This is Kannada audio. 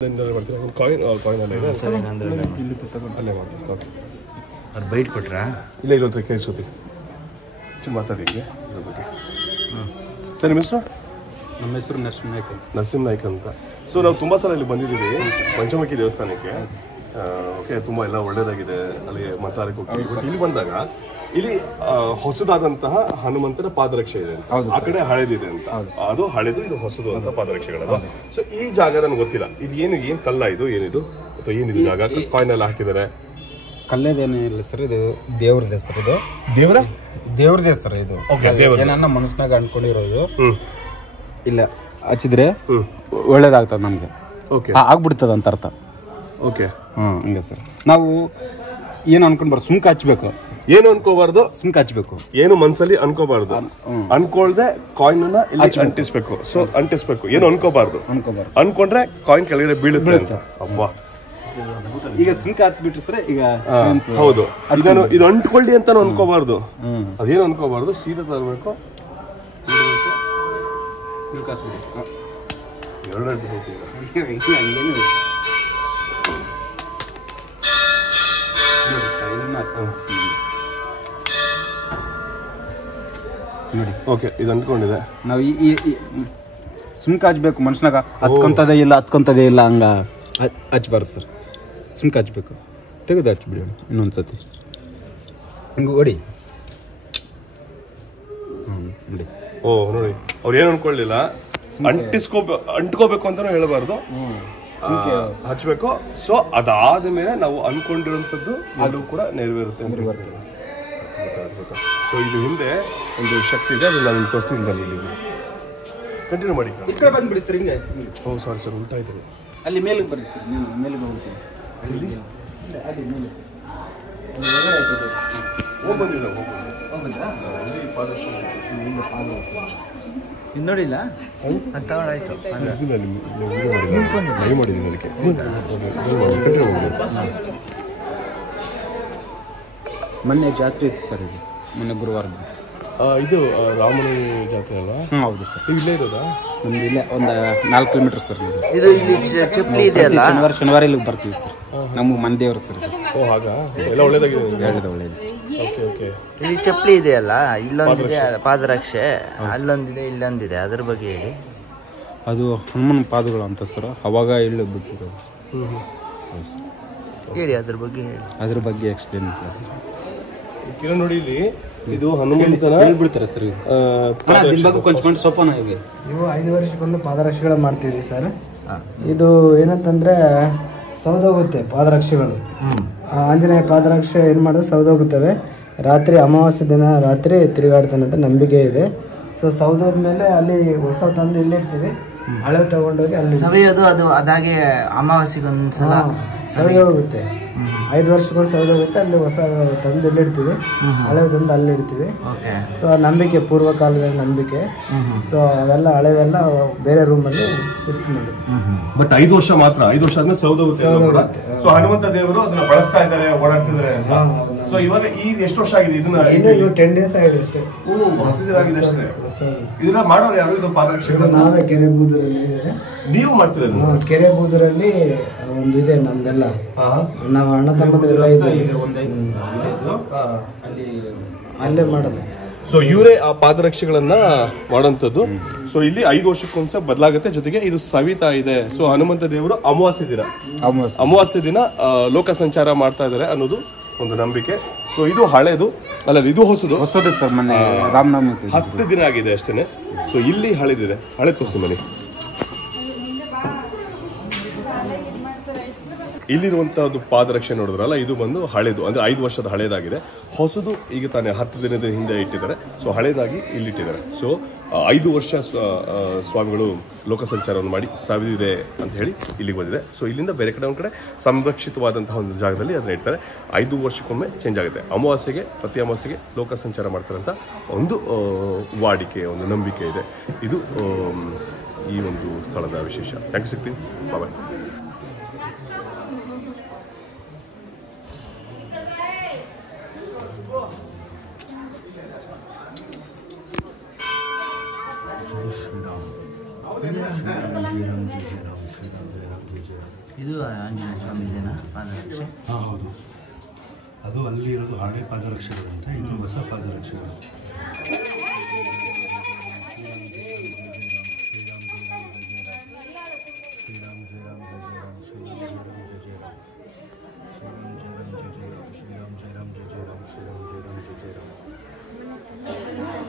ಬೈಟ್ ಕೊಟ್ರಾ ಇಲ್ಲ ಇಲ್ಲೊಂದು ಕೇಳಿಸೋತಿ ಮಾತಾಡಿದ್ದೆ ಸರ್ ನಿಮ್ಮ ಹೆಸರು? ನಮ್ಮ ಹೆಸರು ನರಸಿಂಹ ನಾಯ್ಕ ಅಂತ. ಸೊ ನಾವು ತುಂಬ ಸಲ ಇಲ್ಲಿ ಬಂದಿದ್ದೀವಿ ಪಂಚಮುಖಿ ದೇವಸ್ಥಾನಕ್ಕೆ. ಓಕೆ, ತುಂಬ ಎಲ್ಲ ಒಳ್ಳೇದಾಗಿದೆ, ಅಲ್ಲಿ ಮಂತ್ರಾಲಯಕ್ಕೆ ಹೋಗ್ತೀವಿ. ಬಟ್ ಇಲ್ಲಿ ಬಂದಾಗ ಇಲ್ಲಿ ಹೊಸದಾದಂತಹ ಹನುಮಂತನ ಪಾದರಕ್ಷೆ ಇದೆ ಅಂತ, ಆ ಕಡೆ ಹಳೇದಿದೆ ಅಂತ. ಅದು ಹಳೇದು, ಇದು ಹೊಸದು ಅಂತ ಪಾದರಕ್ಷೆಗಳಲ್ಲ. ಸೊ ಈ ಜಾಗ ನನಗೆ ಗೊತ್ತಿಲ್ಲ, ಇದು ಏನ್ ಕಲ್ಲ, ಇದು ಏನಿದು ಅಥವಾ ಏನಿದು ಜಾಗ? ಕಾಯಿನ್ ಎಲ್ಲ ಹಾಕಿದ್ದಾರೆ. ಕಲ್ಲೇದೇನು ಇಲ್ಲ ಸರ್, ಇದು ದೇವ್ರದೇ ಸರ್. ಇದು ದೇವ್ರದೇ ಸರ್. ಇದು ಏನನ್ನ ಮನಸ್ಸಿನಾಗ ಅನ್ಕೊಂಡಿರೋದು ಇಲ್ಲ ಹಚ್ಚಿದ್ರೆ ಒಳ್ಳೇದಾಗ್ತದೆ ನಮ್ಗೆ, ಆಗ್ಬಿಡ್ತದ ಅಂತ ಅರ್ಥ. ಓಕೆ, ಹಂಗೆ ಸರ್. ನಾವು ಏನು ಅನ್ಕೊಂಡ್ಬಾರ್ದು, ಸುಮ್ಕ ಹಚ್ಬೇಕು. ಏನು ಅನ್ಕೋಬಾರ್ದು, ಸುಮ್ಕ ಹಚ್ಬೇಕು. ಏನು ಮನ್ಸಲ್ಲಿ ಅನ್ಕೋಬಾರ್ದು, ಅನ್ಕೊಳ್ದೆ ಕಾಯಿನ್ ಅಂಟಿಸ್ಬೇಕು. ಸೊ ಅಂಟಿಸ್ಬೇಕು, ಏನು ಅನ್ಕೋಬಾರ್ದು. ಅನ್ಕೊಂಡ್ರೆ ಕಾಯಿನ್ ಕೆಳಗಡೆ ಬೀಳುತ್ತೆ ಅಂತ. ಅಬ್ಬಾ, ಈಗ ಸುಮ್ಕ ಹಚ್ಬಿಟ್ರೆ ಸರ್. ಈಗ ಹೌದು, ಇದು ಅಂಟ್ಕೊಳ್ಳಿ ಅಂತಾನು ಅನ್ಕೋಬಾರ್ದು, ಅದೇನು ಅನ್ಕೋಬಾರ್ದು, ಸೀದಾ ತರಬೇಕು. ನೋಡಿ, ಓಕೆ, ಇದು ಅಂಟ್ಕೊಂಡಿದೆ. ನಾವು ಈ ಸುಮ್ಕ ಹಚ್ಬೇಕು. ಮನುಷ್ಯನಾಗ ಹತ್ಕೊಂತದೇ ಇಲ್ಲ ಹಂಗ ಹಚ್ಬಾರ್ದು ಸರ್. ಸುಮ್ಕ ಹಚ್ಬೇಕು, ತೆಗೆದು ಹಚ್ಬಿಡಿ ಇನ್ನೊಂದ್ಸತಿ ಹಿಂಗೆ ಓಡಿ. ನೋಡಿ, ನೋಡಿ, ಅವ್ರು ಏನು ಅನ್ಕೊಳ್ಳಿಲ್ಲ, ಅಂಟ್ಕೋಬೇಕು ಅಂತಾನು ಹೇಳಬಾರ್ದು, ಹಚ್ಬೇಕು. ಸೊ ಅದಾದ ಮೇಲೆ ನಾವು ಅನ್ಕೊಂಡಿರುವಂತದ್ದು ಅದು ಕೂಡ ನೆರವೇರುತ್ತೆ ಅಂತ ಹೇಳ್ತಾರೆ. ಸೊ ಇದು ಹಿಂದೆ ಒಂದು ಶಕ್ತಿ ಇದೆ, ಅದು ನಾನು ತೋರಿಸ್ತೀನಿ. ಇಲ್ಲಿ ಕಂಟಿನ್ಯೂ ಮಾಡಿ. ಈ ಕಡೆ ಬಂದ್ಬಿಡಿ ಸರ್. ಹಿಂಗೆ ಸಾರಿ ಸರ್, ಉಲ್ಟಾ ಇದ್ದೀನಿ. ಅಲ್ಲಿ ಮೇಲಿಗೆ ಬರ್ರಿ ಸರ್, ನೀವು ಮೇಲಿಗೆ ಹೋಗ್ತೀನಿ. ಇನ್ನು ನೋಡಿಲ್ಲ, ಅದು ತಗೊಂಡಾಯ್ತು. ಮೊನ್ನೆ ಜಾತ್ರೆ ಇತ್ತು ಸರ್, ಇದು ಮೊನ್ನೆ ಗುರುವಾರ. ಇದು ರಾಮನ ಜಾತ್ರೆ ಅಲ್ವಾ? ಹೌದು ಸರ್. ನೀವು ಇಲ್ಲೇ ಇರೋದಾ? ನಮ್ದು ಇಲ್ಲೇ ಒಂದು 4 ಕಿಲೋಮೀಟರ್ ಸರ್. ಇದು ಇಲ್ಲಿ ಚಪ್ಪಲಿ ಇದೆ ಅಲ್ಲ, ಶನಿವಾರ ಇಲ್ಲಿಗೆ ಬರ್ತೀವಿ ಸರ್. ನಮ್ಗೆ ಮಂದೇವ್ರು ಸರ್. ಹಾಗ ಎಲ್ಲ ಒಳ್ಳೇದಾಗಿದೆ. ಒಳ್ಳೇದು. Okay okay. ಇಲ್ಲಿ ಚಪ್ಪಲಿ ಇದೆ ಅಲ್ಲ, ಇಲ್ಲೊಂದಿದೆ ಪಾದರಕ್ಷೆ, ಅಲ್ಲೊಂದಿದೆ, ಇಲ್ಲೊಂದಿದೆ. ಅದ್ರ ಬಗ್ಗೆ ಹೇಳಿ. ಅದು ಹನುಮನ ಪಾದಗಳು ಅಂತ ಸರ್, ಅವಾಗ ಇಲ್ಲಿ ಬಿಟ್ಟಿರೋದು. ಹೇಳಿ ಅದ್ರ ಬಗ್ಗೆ ಹೇಳಿ. ಅದ್ರ ಬಗ್ಗೆ ಎಕ್ಸ್ಪ್ಲೇನ್ ನೋಡಿ. ಇಲ್ಲಿ ಇದು ಹನುಮಂತನ ಹೇಳ್ಬಿಡ್ತಾರೆ ಸರ್. ಕೊಂಚ್ಕೊಂಡು ಸೊಪ್ಪನ ಇವೆ. ಇವು 5 ವರ್ಷಕ್ಕೊಂದು ಪಾದರಕ್ಷೆಗಳು ಮಾಡ್ತೀವಿ ಸರ್. ಇದು ಏನಂತಂದ್ರೆ ಸೌದೋಗುತ್ತೆ ಪಾದರಕ್ಷೆಗಳು. ಆಂಜನೇಯ ಪಾದರಕ್ಷೆ ಏನು ಮಾಡಿದ್ರೆ ಸೌದೋಗುತ್ತವೆ. ರಾತ್ರಿ ಅಮಾವಾಸ್ಯೆ ದಿನ ರಾತ್ರಿ ತಿರುಗಾಡ್ತಾನೆ ಅಂತ ನಂಬಿಕೆ ಇದೆ. ಸೊ ಸೌದೋದ್ಮೇಲೆ ಅಲ್ಲಿ ಹೊಸ ತಂದು ಇಲ್ಲಿಡ್ತೀವಿ, ಹಳೆ ತಗೊಂಡೋಗಿ ಅಲ್ಲಿ ಸವಿಯೋದು. ಅದು ಅದಾಗೆ ಅಮಾವಾಸ್ಯೆಗೆ ಒಂದ್ಸಲ ಸವಿದೋಗುತ್ತೆ. 5 ವರ್ಷಕ್ಕೊಂದು ಸವಿದೋಗುತ್ತೆ. ಅಲ್ಲಿ ಹೊಸ ತಂದು ಇಲ್ಲಿಡ್ತೀವಿ, ಹಳೆ ತಂದು ಅಲ್ಲಿ ಇಡ್ತೀವಿ. ಸೊ ಆ ನಂಬಿಕೆ, ಪೂರ್ವ ಕಾಲದ ನಂಬಿಕೆ. ಸೊ ಅವೆಲ್ಲ ಹಳೆವೆಲ್ಲ ಬೇರೆ ರೂಮಲ್ಲಿ ಶಿಫ್ಟ್ ಮಾಡಿದ್ವಿ. ಬಟ್ 5 ವರ್ಷ ಮಾತ್ರ, 5 ವರ್ಷ ಆದ್ಮೇಲೆ ಸೌದೋಗುತ್ತೆ. ಸೊ ಹನುಮಂತ ದೇವರು ಅದನ್ನ ಬಳಸ್ತಾ ಇದ್ದಾರೆ, ಓಡಾಡ್ತಿದ್ದಾರೆ ಅಂತ. ಸೊ ಇವಾಗ ಈಗ ಎಷ್ಟು ವರ್ಷ ಆಗಿದೆ? ಇದನ್ನ 10 days ಆಗಿದೆ ಅಷ್ಟೇ. ಇದನ್ನ ಮಾಡೋರು ಯಾರು? ಇದು ಪಾದರಕ್ಷೆ ನಾವೇ ಕೆರೆ ಬೂದರಲ್ಲಿ ಇದೆ. ನೀವು ಮಾಡ್ತಿರೋದು? ಕೆರೆ ಬೂದರಲ್ಲಿ ಒಂದು ಇದೆ ನಮ್ದೆಲ್ಲ, ನಾವು ಅಣ್ಣ ತಮ್ಮದೆಲ್ಲ ಇದೆ, ಅಲ್ಲೇ ಮಾಡೋದು. ಸೊ ಇವರೇ ಆ ಪಾದರಕ್ಷೆಗಳನ್ನ ಮಾಡೋಂಥದ್ದು. ಸೊ ಇಲ್ಲಿ 5 ವರ್ಷಕ್ಕೊಂದ್ಸ ಬದಲಾಗುತ್ತೆ. ಜೊತೆಗೆ ಇದು ಸವಿತಾ ಇದೆ. ಸೊ ಹನುಮಂತ ದೇವರು ಅಮಾವಾಸ್ಯೆ ದಿನ ಲೋಕ ಸಂಚಾರ ಮಾಡ್ತಾ ಇದ್ದಾರೆ ಅನ್ನೋದು ಒಂದು ನಂಬಿಕೆ. ಸೊ ಇದು ಹಳೇದು ಅಲ್ಲ, ಇದು ಹೊಸದು ಸರ್. ಮೊನ್ನೆ ರಾಮನವಮಿ 10 ದಿನ ಆಗಿದೆ ಅಷ್ಟೇನೆ. ಸೊ ಇಲ್ಲಿ ಹಳೇದಿದೆ, ಹಳೆ ತೋರಿಸ್ತು ಮನೆ. ಇಲ್ಲಿರುವಂತಹದ್ದು ಪಾದರಕ್ಷೆ ನೋಡಿದ್ರಲ್ಲ, ಇದು ಬಂದು ಹಳೇದು, ಅಂದ್ರೆ 5 ವರ್ಷದ ಹಳೇದಾಗಿದೆ. ಹೊಸದು ಈಗ ತಾನೇ 10 ದಿನದ ಹಿಂದೆ ಇಟ್ಟಿದ್ದಾರೆ. ಸೊ ಹಳೇದಾಗಿ ಇಲ್ಲಿಟ್ಟಿದ್ದಾರೆ. ಸೊ 5 ವರ್ಷ ಸ್ವಾಮಿಗಳು ಲೋಕ ಸಂಚಾರವನ್ನು ಮಾಡಿ ಸಾವಿದೆ ಅಂತ ಹೇಳಿ ಇಲ್ಲಿಗೆ ಬಂದಿದೆ. ಸೊ ಇಲ್ಲಿಂದ ಬೇರೆ ಕಡೆ ಒಂದು ಕಡೆ ಸಂರಕ್ಷಿತವಾದಂತಹ ಒಂದು ಜಾಗದಲ್ಲಿ ಅದನ್ನ ಇಡ್ತಾರೆ. 5 ವರ್ಷಕ್ಕೊಮ್ಮೆ ಚೇಂಜ್ ಆಗುತ್ತೆ. ಪ್ರತಿ ಅಮಾವಾಸ್ಯೆಗೆ ಲೋಕ ಸಂಚಾರ ಮಾಡ್ತಾರೆ ಅಂತ ಒಂದು ವಾಡಿಕೆ, ಒಂದು ನಂಬಿಕೆ ಇದೆ. ಇದು ಈ ಒಂದು ಸ್ಥಳದ ವಿಶೇಷ. ಥ್ಯಾಂಕ್ ಯು, ಸಿಗ್ತೀನಿ, ಬಾಯ್. Shri Ram, Jai Ram, Jai Ram, Jai Ram, Shri Ram, Jai Ram, Jai Ram. ಇದು ಆಂಜನೇಯ ಸ್ವಾಮಿದೇನಾ ಪಾದರಕ್ಷೆ? ಹಾಂ ಹೌದು, ಅದು ಅಲ್ಲಿ ಇರೋದು ಹಳೆ ಪಾದರಕ್ಷೆಗಳು ಅಂತ, ಇದು ಹೊಸ ಪಾದರಕ್ಷೆಗಳು.